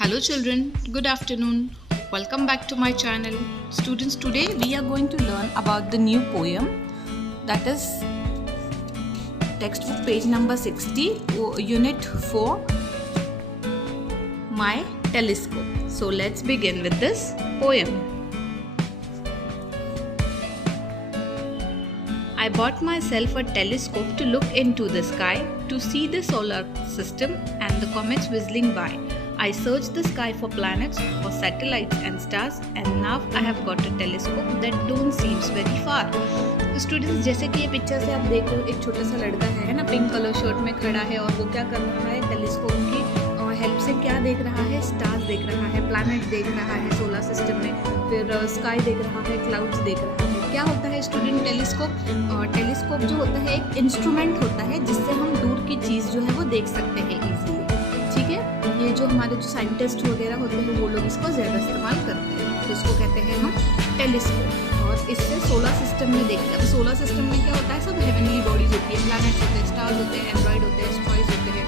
Hello children, good afternoon. Welcome back to my channel. Students, today we are going to learn about the new poem, that is textbook page number 60, unit 4, My Telescope. So let's begin with this poem. I bought myself a telescope to look into the sky, to see the solar system and the comets whistling by. I searched the sky for planets, for satellites and stars, and now I have got a telescope that don't seems very far. तो students, जैसे कि ये picture से आप देख रहे हो, एक छोटा सा लड़का है ना, पिंक कलर शर्ट में खड़ा है और वो क्या कर रहा है, टेलीस्कोप की हेल्प से क्या देख रहा है, स्टार्स देख रहा है, प्लैनेट देख रहा है सोलर सिस्टम में, फिर स्काई देख रहा है, क्लाउड्स देख रहा है। क्या होता है स्टूडेंट टेलीस्कोप? टेलीस्कोप जो होता है एक इंस्ट्रूमेंट होता है जिससे हम दूर की चीज़ जो है वो देख सकते हैं इजीली। ठीक है, ये जो हमारे जो साइंटिस्ट वगैरह होते हैं वो लोग इसको ज़्यादा इस्तेमाल करते हैं, तो इसको कहते हैं हम टेलीस्कोप। और इससे सोलर सिस्टम में देखते हैं। अब सोलर सिस्टम में क्या होता है, सब हेवनली बॉडीज होती है, प्लैनेट्स होते हैं, स्टार्स होते हैं, एंड्रॉइड होते हैं, एस्ट्रॉइड्स होते हैं,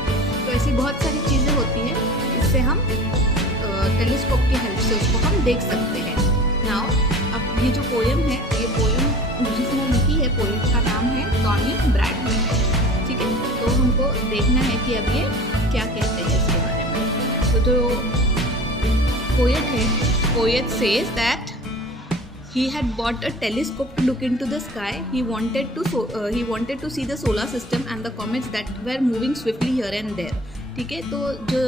तो ऐसी बहुत सारी चीज़ें होती हैं, इससे हम टेलीस्कोप की हेल्प से उसको हम देख सकते हैं। नाउ अब ये जो पोएम है, ये पोएम जिसने लिखी है, पोएट का नाम है टॉनी ब्रैडमैन। ठीक है, तो हमको देखना है कि अब ये क्या कहते हैं इसके बारे में। तो जो पोएट है, poet says that he had bought a telescope to look into the sky. He wanted to see the solar system and the comets that were moving swiftly here and there. ठीक है, तो जो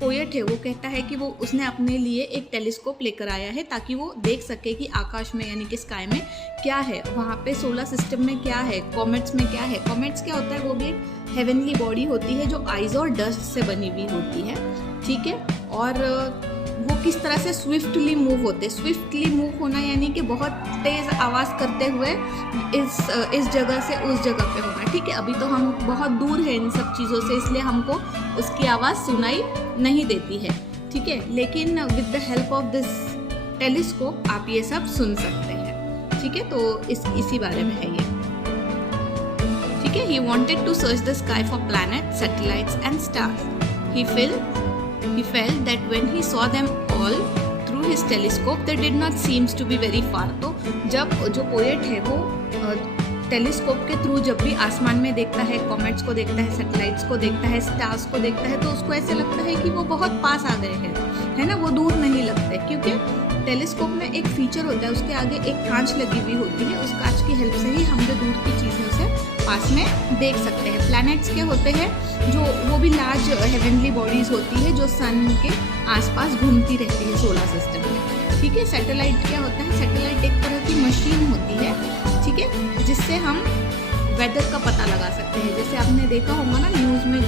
poet है वो कहता है कि वो उसने अपने लिए एक टेलीस्कोप लेकर आया है ताकि वो देख सके कि आकाश में यानी कि स्काई में क्या है, वहाँ पे सोलर सिस्टम में क्या है, कॉमेट्स में क्या है। कॉमेट्स क्या होता है, वो भी एक हेवनली बॉडी होती है जो आइज और डस्ट से बनी हुई होती है। ठीक है, और वो किस तरह से स्विफ्टली मूव होते हैं। स्विफ्टली मूव होना यानी कि बहुत तेज़ आवाज़ करते हुए इस जगह से उस जगह पे होना। ठीक है, अभी तो हम बहुत दूर हैं इन सब चीज़ों से, इसलिए हमको उसकी आवाज़ सुनाई नहीं देती है। ठीक है, लेकिन with the help of this telescope आप ये सब सुन सकते हैं। ठीक है, तो इसी बारे में है ये। ठीक है, he wanted to search the sky for planet, satellites and stars. He felt that when he saw them all through his telescope, they did not seem to be very far. तो जब जो पोएट है वो telescope के through जब भी आसमान में देखता है, कॉमेट्स को देखता है, सैटेलाइट्स को देखता है, स्टार्स को देखता है, तो उसको ऐसे लगता है कि वो बहुत पास आ गए हैं, है ना, वो दूर नहीं लगते। क्योंकि टेलीस्कोप में एक फीचर होता है, उसके आगे एक कांच लगी हुई होती है, उस कांच की हेल्प से ही हम जो दूर की चीज़ें उसे पास में देख सकते हैं। प्लैनेट्स क्या होते हैं, जो वो भी लार्ज हेवनली बॉडीज़ होती है जो सन के आसपास घूमती रहती है सोलर सिस्टम में। ठीक है, सैटेलाइट क्या होता है, सैटेलाइट एक तरह की मशीन होती है, ठीक है, जिससे हम वेदर का पता लगा सकते हैं। जैसे आपने देखा होगा ना न्यूज़ में,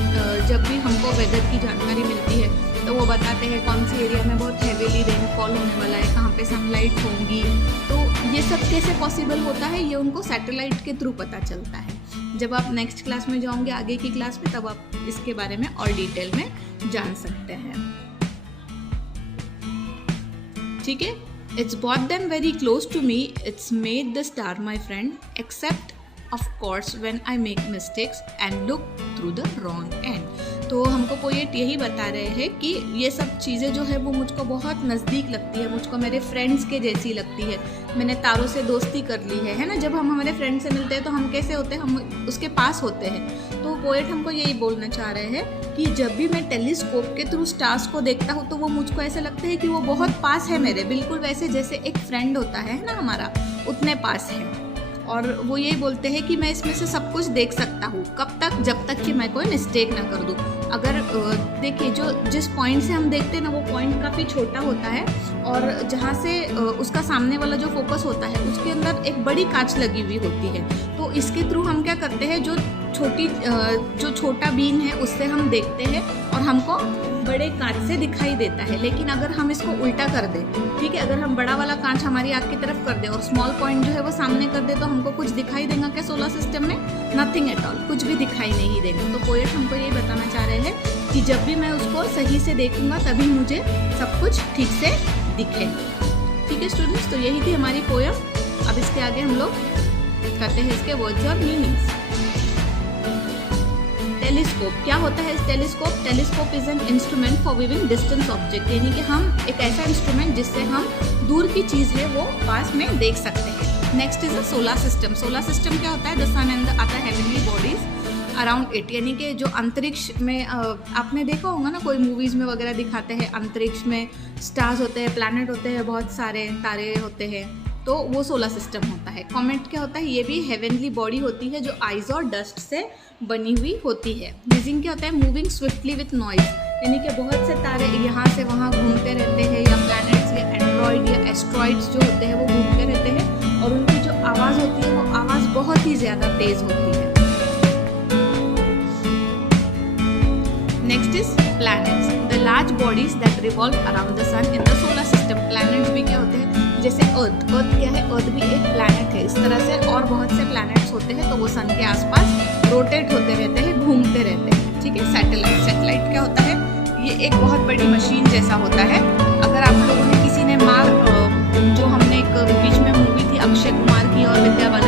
जब भी हमको वेदर की जानकारी मिलती है तो वो बताते हैं कौन सी एरिया में बहुत हैवीली रेनफॉल होने वाला है, कहाँ पे सनलाइट होंगी। तो ये सब कैसे पॉसिबल होता है, ये उनको सैटेलाइट के थ्रू पता चलता है। जब आप नेक्स्ट क्लास में जाओगे, आगे की क्लास में, तब आप इसके बारे में और डिटेल में जान सकते हैं। ठीक है, it's bought them very close to me, it's made the star my friend, except of course when I make mistakes and look through the wrong end। तो हमको पोएट यही बता रहे हैं कि ये सब चीज़ें जो है वो मुझको बहुत नज़दीक लगती है, मुझको मेरे फ्रेंड्स के जैसी लगती है। मैंने तारों से दोस्ती कर ली है ना। जब हम हमारे फ्रेंड से मिलते हैं तो हम कैसे होते हैं, हम उसके पास होते हैं। तो पोएट हमको यही बोलना चाह रहे हैं कि जब भी मैं टेलीस्कोप के थ्रू स्टार्स को देखता हूँ तो वो मुझको ऐसे लगता है कि वो बहुत पास है मेरे, बिल्कुल वैसे जैसे एक फ्रेंड होता है ना हमारा, उतने पास है। और वो यही बोलते हैं कि मैं इसमें से सब कुछ देख सकता हूँ। कब तक? जब तक कि मैं कोई मिस्टेक ना कर दूँ। अगर देखिए, जिस पॉइंट से हम देखते हैं ना, वो पॉइंट काफ़ी छोटा होता है, और जहाँ से उसका सामने वाला जो फोकस होता है उसके अंदर एक बड़ी कांच लगी हुई होती है। तो इसके थ्रू हम क्या करते हैं, जो छोटा बीन है उससे हम देखते हैं और हमको बड़े कांच से दिखाई देता है। लेकिन अगर हम इसको उल्टा कर दें, ठीक है, अगर हम बड़ा वाला कांच हमारी आँख की तरफ कर दें और स्मॉल पॉइंट जो है वो सामने कर दे, तो हमको कुछ दिखाई देगा क्या सोलर सिस्टम में? नथिंग एट ऑल, कुछ भी दिखाई नहीं देगा। तो पोएट हमको ये बताना चाह रहे हैं कि जब भी मैं उसको सही से देखूंगा तभी मुझे सब कुछ ठीक से दिखेगा। ठीक है स्टूडेंट्स, तो यही थी हमारी पोएम। अब इसके आगे हम लोग करते हैं इसके वर्ड्स और मीनिंग्स। टेलीस्कोप, क्या होता है telescope? Telescope is an instrument for viewing distance object, यानी कि हम एक ऐसा इंस्ट्रूमेंट जिससे हम दूर की चीज़ है वो पास में देख सकते हैं। Next is a solar system. Solar system क्या होता है? The sun and the other heavenly bodies around it, यानी कि जो अंतरिक्ष में आपने देखा होगा ना, कोई मूवीज़ में वगैरह दिखाते हैं अंतरिक्ष में स्टार्स होते हैं, प्लैनेट होते हैं, बहुत सारे तारे होते हैं, तो वो सोलर सिस्टम होता है। कॉमेट क्या होता है? ये भी हेवनली बॉडी होती है जो आइज और डस्ट से बनी हुई होती है। बीजिंग क्या होता है? मूविंग स्विफ्टली विथ नॉइज, यानी कि बहुत से तारे यहाँ से वहाँ घूमते रहते हैं, या प्लैनेट्स या एंड्रॉइड या एस्ट्रॉइड्स जो होते हैं वो घूमते रहते हैं, और उनकी जो आवाज़ होती है वो आवाज़ बहुत ही ज़्यादा तेज़ होती है। Next is planets, the large bodies that revolve around the sun in the solar system. Planets भी क्या होते हैं? जैसे अर्थ, अर्थ क्या है? अर्थ भी एक प्लैनेट है। इस तरह से और बहुत से प्लैनेट्स होते हैं, तो वो सन के आसपास रोटेट होते रहते हैं, घूमते रहते हैं। ठीक है। सैटेलाइट, सैटेलाइट क्या होता है? ये एक बहुत बड़ी मशीन जैसा होता है। अगर आप लोगों ने किसी ने जो हमने एक बीच में मूवी थी अक्षय कुमार की और विद्या बालन